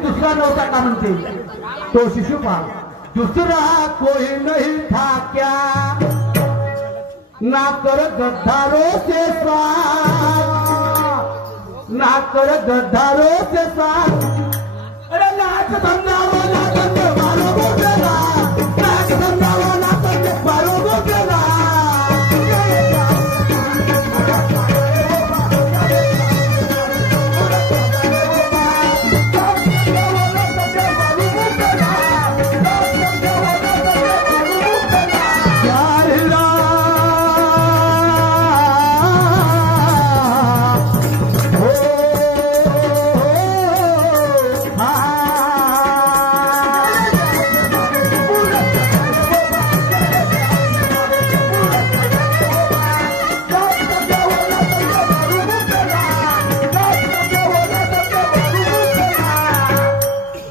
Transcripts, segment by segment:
दूसरा नव्हता का म्हणते तो शिशुपाल। दूसरा कोई नहीं था क्या ना कर गद्दारों से साथ, ना कर गद्दारों से साथ। अरे नाच धंधा वाला धंधे वालों को देना, नाच धंधा वाला धंधे वालों को देना।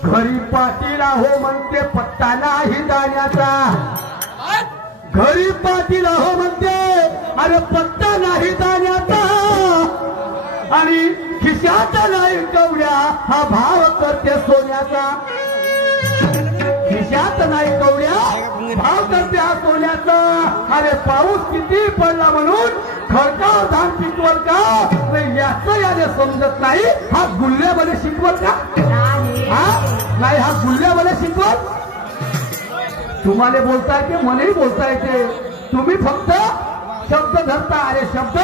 घरी पाटील हो म्हणते पत्ता नाही दाण्याचा, घरी पाटील हो म्हणते अरे पत्ता नाही दाण्याचा, आणि खिशात नाही कवड्या हा भाव करते सोन्याचा। खिशात नाही कवड्या भाव करते हा सोन्याचा। अरे पाऊस किती पडला म्हणून खडकावर धान पिकवल का, याचं याने समजत नाही हा गुल्ल्यामध्ये शिकवल का, नाही हा गुल्ल्यामध्ये शिकवत। तुम्हाला बोलता येते मलाही बोलता येते, तुम्ही फक्त शब्द धरता। अरे शब्द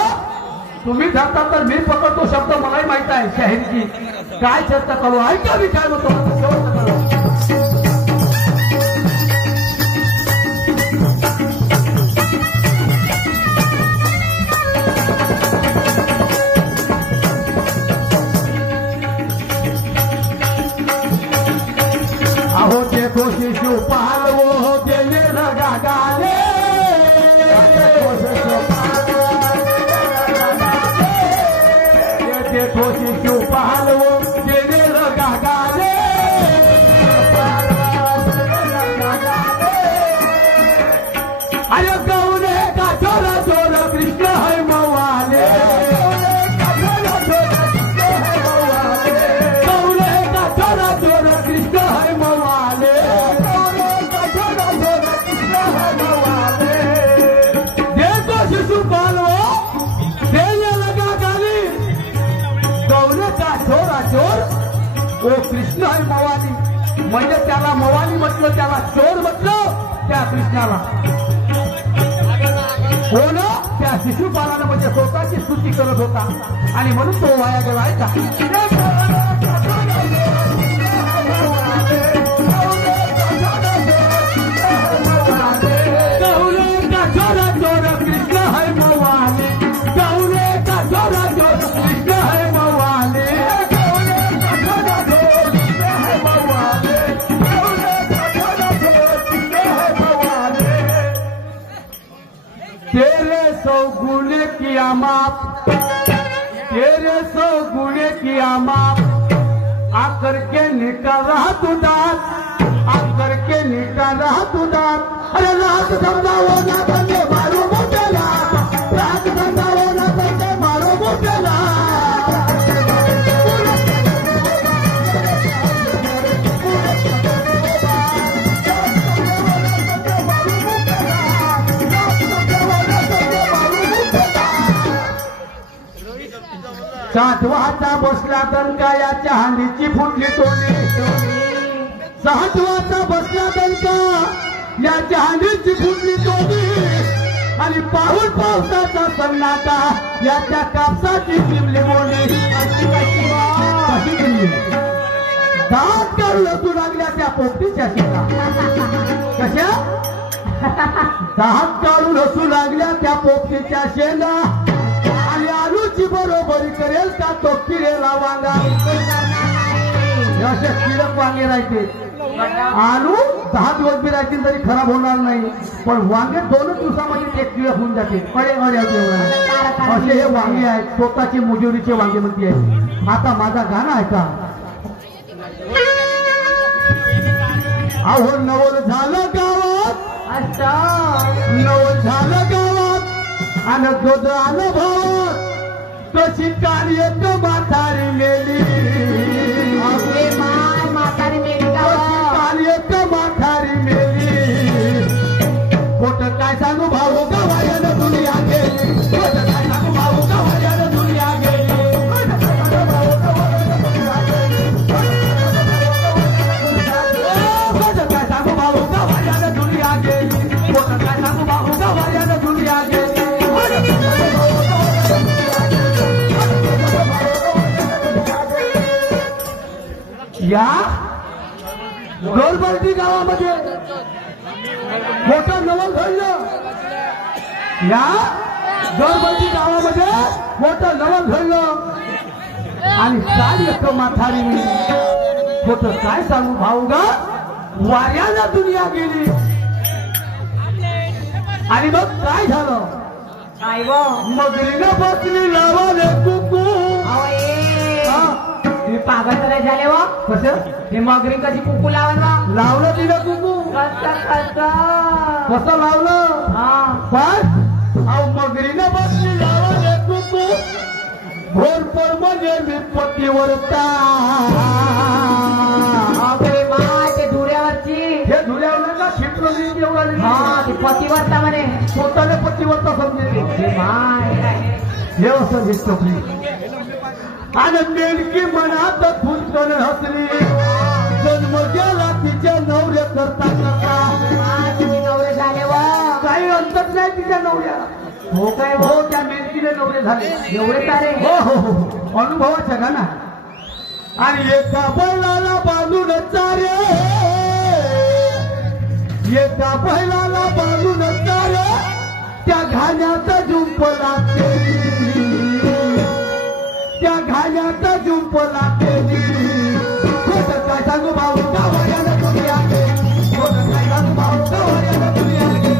तुम्ही धरता तर मी पकडतो शब्द, मलाही माहित आहे शाहीरची काय चर्चा करू। ऐका मी काय म्हणतो शेवटचं करू। देखो शिशुपाल वो देने लगा गाने, देखो शिशुपाल वो देने लगा गाने। अरे गौरे का छोरा छोरा कृष्ण है मवाले, गौरे का छोरा छोरा कृष्ण है मवाले। शिशुपाल वो देने लगा गाली, गौरे का छोरा चोर वो कृष्ण है मवाली, म्हणजे त्याला मवाली म्हटलं, त्याला चोर म्हटलं त्या कृष्णाला। हो ना, त्या शिशुपालानं म्हणजे स्वतःची स्तुती करत होता आणि म्हणून तो वाया गेला आहे का। तेरे 100 गुने किया माफ, तेरे 100 गुने किया माफ, आकर के निकाल रहा तू दांत, आकर के निकाल रहा तू दांत। अरे रात धंधा वो ना बंदे मारो मोटेला, रात धंधा वो ना बंदे मारो मोटेला। साठवाचा बसला दणका याच्या हांडीची फुटली तोंडी, साठवाचा बसला दणका याच्या हांडीची फुटली तोंडी, आणि पाऊल पावसाचा सन्नाटा याच्या कापसाची चिमली मोडी। दात काढून हसू लागल्या त्या पोपटीच्या शेंगा, कशा दात काढून हसू लागल्या त्या पोपटीच्या शेंगा, आणि आलूची बरोबरी करेल का तो किरेला वांगा। असे किडक वांगे राहते, आलू 10 दिवस बी राहतील तरी खराब होणार नाही, पण वांगे 2 दिवसामध्ये एक किडक होऊन जाते, असे हे वांगे आहेत, स्वतःची मुजुरीचे वांगे म्हणते आहे। आता माझा गाणं ऐका। अहो नवल झालं गावात, अच्छा नवल झालं गावात, आणि दूध आलं भावात, कशी कार्य म्हातारी मेली। या गोरबर्डी गावामध्ये मोठं नवल घडलं. या गोरबर्डी गावामध्ये मोठं नवल घडलं आणि काय येतो माथारी मी खोटं काय सांगू भाऊ ग. वाऱ्याला दुनिया गेली आणि मग काय झालं. काय मगरीनं बसली लावाले कुकू. हे पागल तर झाले व कसं हे मगरी कशी कुकू लावलं लावलं तिनं कुकू. कसं लावलं पण अहो मगरीनं बसली लावाले कुकू. घोरपड म्हणजे विपत्तीवरता ते धुऱ्यावरची हे धुऱ्यावर का शिपली एवढं ती पतीवरता म्हणे स्वतःला पतीवरता समजेल हे असं दिसतो. आणि नेमकी मनात फुलकण हसली. जन्म गेला तिच्या नवऱ्या करता करता नवरे झाले व काही अंतच नाही तिच्या नवऱ्याला. हो काय हो त्या मेलकीने नवरे झाले एवढे सारे हो हो हो अनुभवाच्या का ना. आणि एका बैलाला बांधून चारे एका बैलाला बांधून चारे त्या घाण्याचा जुंप लागते त्या घाण्याचा जुंप लागते. खोटं काय सांगू भाऊ गावाला तुम्ही आले. खोटं काय सांगू भाऊ गावाला तुम्ही आले.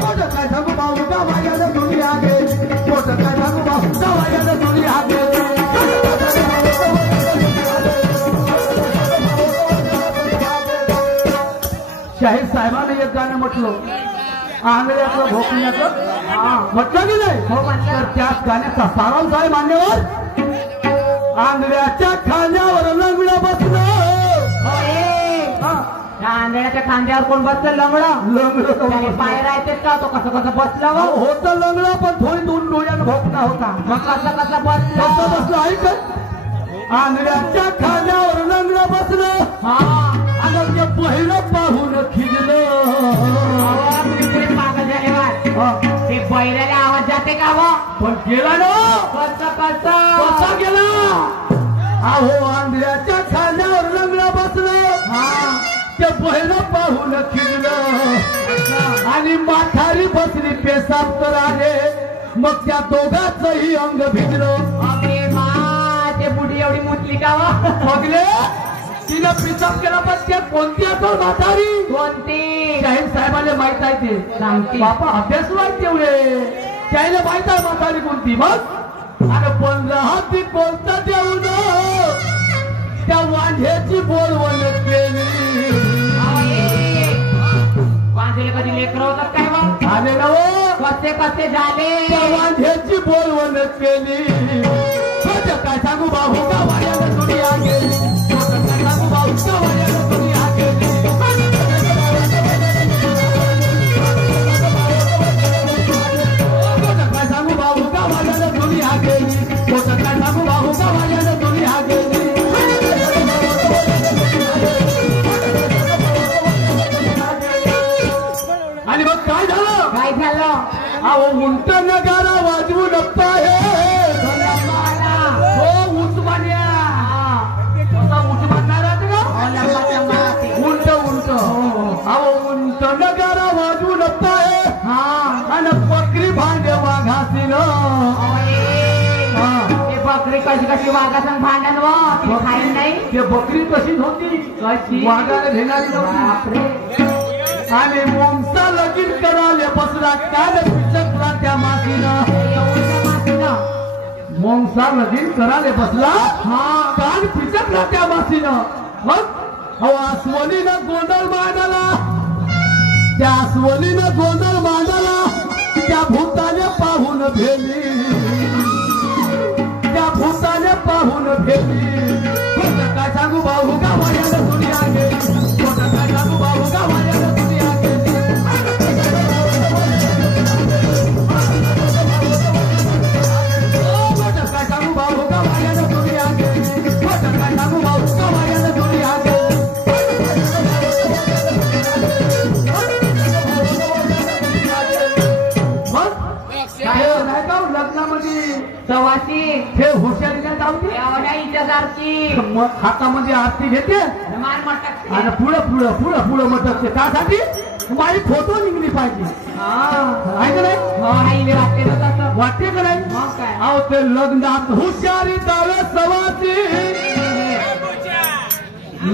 खोटं काय सांगू भाऊ गावाला तुम्ही आले. खोटं काय सांगू भाऊ गावाला तुम्ही आले. शाहीर साहेबांनी एक गाणं म्हटलं आंधळ्याचं भोकण्याचं म्हटलं की नाही. हो म्हटलं. तर त्याच गाण्याचा सारांश आहे मान्यवर. आंधळ्याच्या खांद्यावर लंगडं बसलं. आंधळ्याच्या खांद्यावर कोण बसलं लंगडं लंगडं पाय राहतेच का तो कसं कसं बसलं होतं लंगडं पण थोडी दोन डोळ्यानं भोकणा होता. मग कसं कसं कसं बसलं बसलं ऐक. आंधळ्याच्या खांद्यावर लंगडं बसलं. आणि ते पहिलं पाहून खिजलं. पागल झाले बा ते बैलाला आवाज जाते का व पण गेला ना कसं कसा गेला. अहो आंधळ्याच्या खांद्यावर लंगडं बसलं. ते पहिलं पाहून खिजलं आणि माथारी बसली पेशाब कराले. मग त्या दोघांचंही अंग भिजलं. अरे मा ते बुढी एवढी मुतली का व बघले तिनं पेशाब केला पण त्या कोणती असं म्हातारी कोणती शाहीर साहेबांना माहित आहे ते सांगते बापा अभ्यास वाईट तेवढे त्याला माहित आहे म्हातारी कोणती. मग आणि 15 हाती बोलता देऊन त्या वांझ्याची बोलवण केली. वांझेले कधी लेकर होतात काय मग झाले ना कसे कसे झाले त्या वांझ्याची बोलवण केली. काय सांगू भाऊ का वाड्याला दुनिया गेली. काय सांगू भाऊ का वाड्याला दुनिया गेली. काय सांगू भाऊ का वाड्याला दुनिया गेली. काय सांगू भाऊ का वाड्याला दुनिया गेली. आणि मग काय झालं काय झालं अहो उंट नगारा वाजवून पाहे. हो उस्मानिया उंट म्हणणार का उंट उंट. अहो उंट नगारा वाजवून पाहे. आणि बकरी भांडे वाघासीन. बकरी कशी कशी वाघासंग भांडण व खाईल नाही ते बकरी तशीच होती कशी वाघाला घेणारी नव्हती. आणि मोमचा लगीन कराले बसला काल पिचकला त्या मातीनं. मोमचा लगीन कराले बसला काल पिचकला त्या मातीनं. मग अस्वलीनं गोंधळ मांडला. त्या अस्वलीनं गोंधळ मांडला. त्या भूताने पाहून भेली. त्या भूताने पाहून भेली. काय सांगू भाऊ का वाड्याला दुनिया गेली. काय सांगू भाऊ का वाड्याला दुनिया गेली. काय सांगू भाऊ का वाड्याला दुनिया गेली. काय सांगू भाऊ का वाड्याला दुनिया गेली. लग्नामध्ये लावते एवढ्या इज्जतदारची मग हातामध्ये आरती घेते मान मटक आणि पुढं मटकते त्यासाठी माझी फोटो निघली पाहिजे आहे का नाही वाटते ना तसं वाटते का नाही मग काय अहो ते लग्नात हुशारी दावे सवाची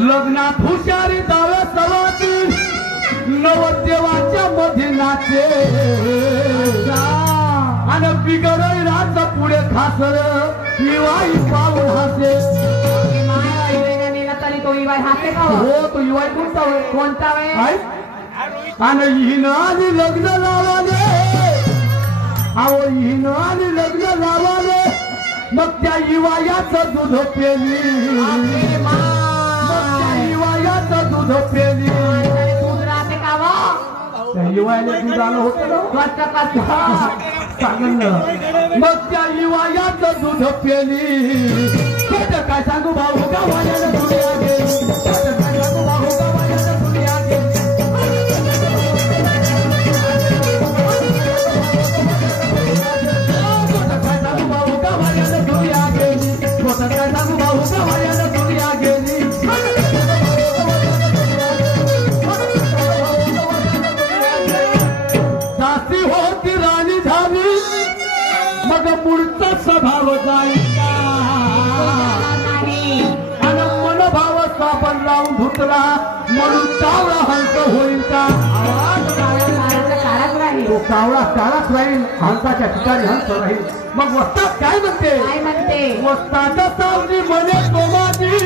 लग्नात हुशारी दावे सवाची नवदेवाच्या मध्ये नाचे आणि बिगडराचं पुढे खासर इवाई पाऊल हासे तरी तो इवाय हाते का हो तो इवाई कोणता वेळ आणि हिनं आणि लग्न लावाले अहो हिनं आणि लग्न लावाले मग त्या इवायाचं दूध पेली इवायाचं दूध पेली दूध राहते का त्या इवायला दूध आलं होतं सांगन मग त्या इवायाचं दूध पेली काय सांगू भाऊ का वाल्याला दुनिया गेली काय सांगू भाऊ का वाल्याला दुनिया गेली जाती होती राणी झाली मग पुढचा स्वभाव जायचा आणि मनभाव साबण लावून धुतला म्हणून कावळा हंस होईल का तो कावळा काळाच राहील हंसाच्या ठिकाणी हंस राहील मग वस्ताद काय म्हणते वस्ताद सावली म्हणे तो माझी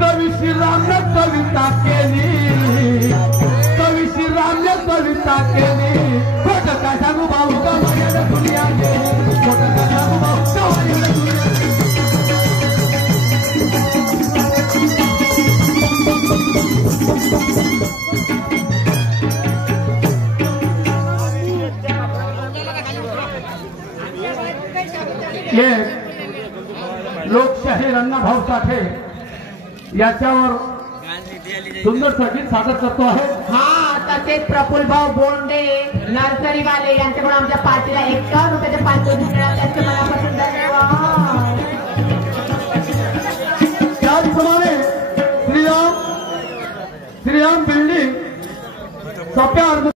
कवी श्रीरामने कविता केली कवी श्रीरामने कविता केली खोटं काय सांगू भाऊ का माझ्याला दुनिया गेली खोटं काय सांगू भाऊ का माझ्याला दुनिया लोकशाहीर अण्णाभाऊ साठे याच्यावर सुंदर संगीत सादर करतो आहे तसेच प्रफुल्ल भाऊ बोंडे नर्सरीवाले यांच्याकडून आमच्या पार्टीला 51 रुपयाचे पारितोषिक मिळाले त्यांचे मनापासून धन्यवाद त्याचप्रमाणे श्रीराम बिल्डिंग